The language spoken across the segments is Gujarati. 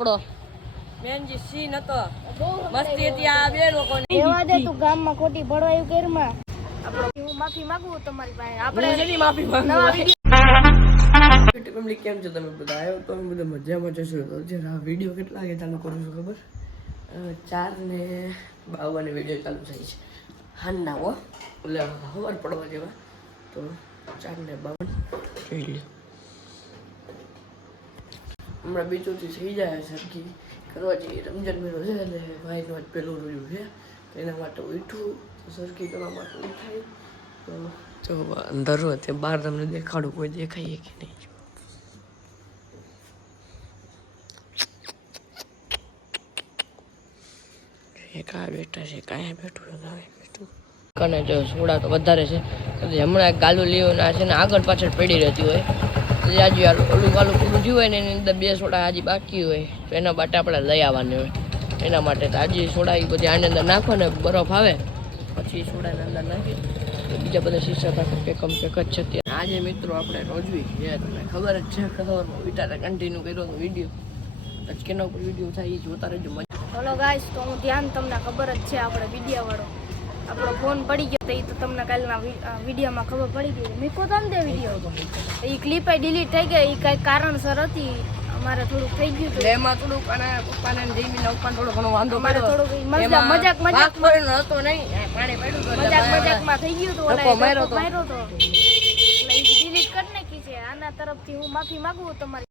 આપણો બેનજી સી નતો. મસ્તી હતી આ બે લોકોને. એવા દે તું ગામમાં ખોટી ભળવાયું કેરમાં આપણે હું માફી માંગુ તમારી પાસે. આપણે જેની માફી માંગુ? નવા ભાઈ. વીડિયો ફેમિલી કેમ છો તમે બધા? આવ્યો તો બધા મજામાં તો જ્યારે આ વીડિયો કેટલા વાગે ચાલુ કરું છું ખબર? ચાર ને બાવને વીડિયો ચાલુ થાય છે. હાનના હો. એટલે ખબર પડવા જેવા. તો ચાર ને બાવન. જોઈ લ્યો. હમણાં બીજુંથી થઈ જાય સરખી. કરવા જઈએ રમજાન મહિનો છે એટલે ભાઈનો જ પહેલું રહ્યું છે. એના માટે ઉઠું સરખી કરવા માટે ઉઠાય. તો જો અંધારું તે બહાર તમને દેખાડું કોઈ દેખાય કે નહીં. આ બેઠા છે, કાંઈ બેઠું બેઠું. કને જો સોડા તો વધારે છે. હમણાં ગાલું લીધું ના છે ને આગળ પાછળ પડી રહેતી હોય. આ ઓલું કાલું પૂરું હોય ને એની અંદર બે સોડા હજી બાકી હોય. તો એના માટે આપણે લઈ આવવાની હોય. એના માટે તો આજે સોડા એ બધી આની અંદર નાખો ને બરફ આવે, પછી સોડાના અંદર નાખી બીજા બધા શીશા પાક પેકમ પેક જ છે આજે મિત્રો આપણે રોજવી. જે તમને ખબર જ છે, ખબર. વિટારે કન્ટિન્યુ કર્યો હતો વીડિયો પછી કેના ઉપર વીડિયો થાય એ જોતા રહેજો. મજા હલો ગાઈસ તો હું ધ્યાન તમને ખબર જ છે, આપણે વીડિયો વાળો આપણો ફોન પડી ગયો તો એ તો તમને કાલના વિડીયોમાં ખબર પડી ગઈ. મીકો તો દે વીડિયો. એ ક્લિપ ડિલીટ થઈ ગઈ એ કઈ કારણસર હતી. અમારે થોડુંક થઈ ગયું હતું. એમાં થોડુંક અને પપ્પાને જઈમીને પપ્પાને થોડો ઘણો વાંધો અમારે. થોડુંક મજાક- મજાક પડ્યો હતો નહીં. પાણી પડ્યું હતું મજાક મજાકમાં થઈ ગયું હતું માર્યો ધક્કો તો. માર્યો તો. ડિલીટ કરી નાખી છે. આના તરફથી હું માફી માંગુ તમારી.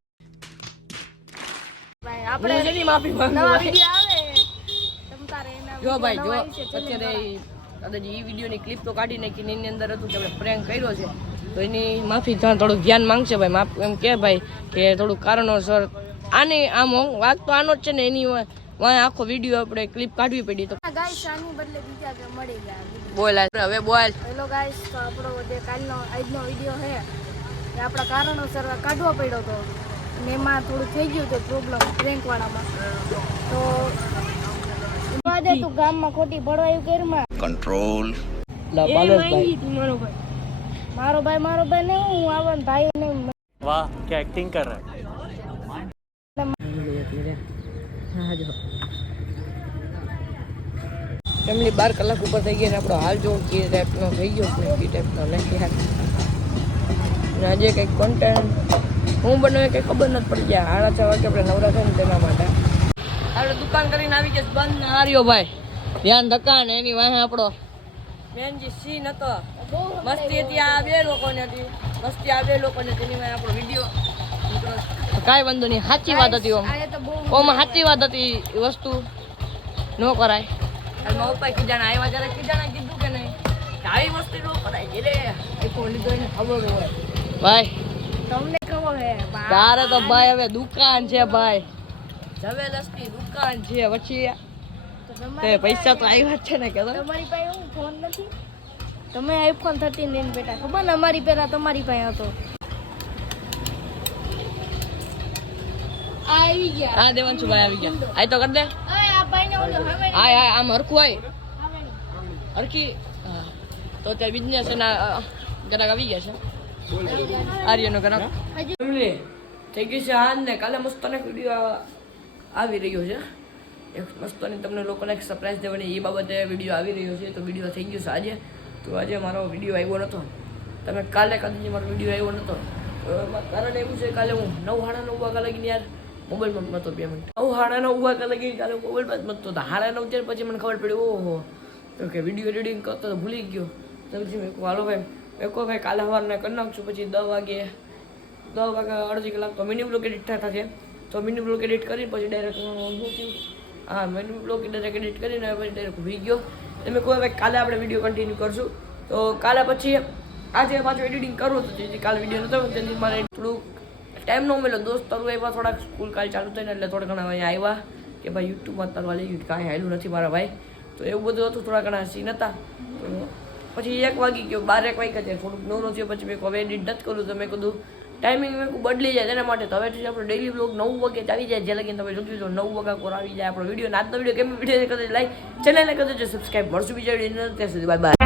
ભાઈ, આપણે માફી માંગુ નવા વીડિયો આવે. જો ભાઈ જો અત્યારે ઈ- કદાચ વિડીયોની ક્લિપ તો કાઢી નાખી ને એની અંદર હતું કે આપણે પ્રેન્ક કર્યો છે. તો એની માફી થોડુંક ધ્યાન માંગશે ભાઈ. માફ એમ કે ભાઈ કે થોડુંક કારણોસર આને આમ વાત તો આનો જ છે ને એની વાંહે આખો વીડિયો આપણે ક્લિપ કાઢવી પડી તો. આ આની બદલે બીજા કે મળી ગયા. બોલ હવે બોલ. હેલો ગાઈસ તો આપણો જે કાલનો આજનો વીડિયો છે એ આપણા કારણોસર કાઢવો પડ્યો તો ને એમાં થોડું થઈ ગયું હતું પ્રોબ્લેમ પ્રેન્ક વાળામાં. તો ગામમાં ખોટી ભળવાયું કેરમાં કંટ્રોલ eh, મારો ભાઈ. મારો ભાઈ નહીં હું આવન ભાઈ ને વાહ કે એક્ટિંગ કર. રહા ફેમિલી બાર કલાક ઉપર થઈ ગયા ને આપણો હાલ જો એ ટાઈપનો થઈ ગયો છે કે ટાઈપનો નથી હાલ. આજે કંઈક કોન્ટેન્ટ હું બનાવે કંઈ ખબર નથી પડી ગયા. હાડા છ વાગે આપણે નવરા થાય ને તેના માટે. આપણે દુકાન કરીને આવી ગયા બંધ હાર્યો ભાઈ. ધ્યાન ધક્કા ને એની વાહે આપણો. બેનજી સી નતો મસ્તી હતી આ બે લોકોની હતી. મસ્તી આ બે લોકોની હતી એની વાહે આપણો વીડિયો. કાંઈ વાંધો નહીં સાચી વાત હતી ઓમ. ઓમ સાચી વાત હતી એ વસ્તુ. ન કરાય. કાલ મારા પપ્પા કીજાણા આવ્યા ત્યારે કીજાણા કીધું કે નહીં. આવી વસ્તુ ન કરાય એટલે આખો લીધો એને ખબર હોય. ભાઈ તમને ખબર હે તારે તો ભાઈ હવે દુકાન છે ભાઈ. જબરદસ્તી દુકાન છે પછી તો પૈસા તો આવ્યા જ છે ને કે તમારી પાસે હું ફોન નથી? તમે આઈફોન થર્ટીન લઈને બેટા ખબર ને અમારી પહેલા તમારી પાસે હતો. આવી ગયા. હા દેવાંશુ ભાઈ આવી ગયા. આય તો કર દે. અરે આ ભાઈને ઓલો હવે આય આય આમ હરખું આય. હરખી. તો અત્યારે બિઝનેસ એના જરાક આવી ગયા છે. આર્યનો ગ્રાહક થઈ ગયું છે હા ને કાલે મસ્તનો વીડિયો આવી રહ્યો છે. એક મસ્તની તમને લોકોને એક સરપ્રાઈઝ દેવાની એ બાબતે વીડિયો આવી રહ્યો છે. તો વીડિયો થઈ ગયો છે આજે. તો આજે મારો વીડિયો આવ્યો નહોતો તમે કાલે કદાચ મારો વીડિયો આવ્યો નહોતો કારણ એવું છે કાલે હું નવ સાડા નવ વાગ્યા લગીને યાર મોબાઈલમાં નહોતો પેમેન્ટ નવ સાડા નવ વાગ્યા લગીને કાલે મોબાઈલમાં જ નહોતો સાડા નવ ત્યારે પછી મને ખબર પડી, ઓહો, તો કે વીડિયો એડિટિંગ કરતો તો ભૂલી ગયો. તો પછી મેં હાલો ભાઈ, મેં કહું ભાઈ, કાલે સવારને કરી નાખશું, પછી દસ વાગે દસ વાગે અડધી કલાક તો મિની બ્લોક એડિટ થતા છે. તો મિની બ્લોક એડિટ કરી પછી ડાયરેક્ટ હા મેનુ બ્લોક ડાયરેક્ટ એડિટ કરીને પછી ડાયરેક્ટ ભૂઈ ગયો. એટલે મેં કહું ભાઈ કાલે આપણે વીડિયો કન્ટિન્યુ કરશું. તો કાલે પછી આજે પાછું એડિટિંગ કરવું હતું, જેથી કાલે વીડિયો નતો તેથી મારે થોડુંક ટાઈમ ન મળ્યો. દોસ્ત તારું આવ્યા થોડાક સ્કૂલ કાલે ચાલુ થઈને, એટલે થોડા ઘણા અહીંયા આવ્યા કે ભાઈ યુટ્યુબમાં તારું વાલી કાંઈ હાયલું નથી મારા ભાઈ. તો એવું બધું હતું, થોડા ઘણા સીન હતા. પછી એક વાગી ગયો બાર એક વાગ્યા ત્યારે થોડુંક નવરો થયો, પછી મેં કહું હવે એડિટ નથી કરું, તો મેં કીધું ટાઈમિંગ બદલી જાય તેના માટે. તો હવેથી આપણે ડેલી બ્લોગ નવ વાગે જ આવી જાય. જે લગીને તમે જોજો નવ વાગ્યા કોર આવી જાય આપણો વીડિયો આજનો વીડિયો કેમ વીડિયો કરી લાઈક ચેનલને કરી દેજો સબસ્ક્રાઈબ મળશું બીજા વીડિયો ત્યાં સુધી બાય બાય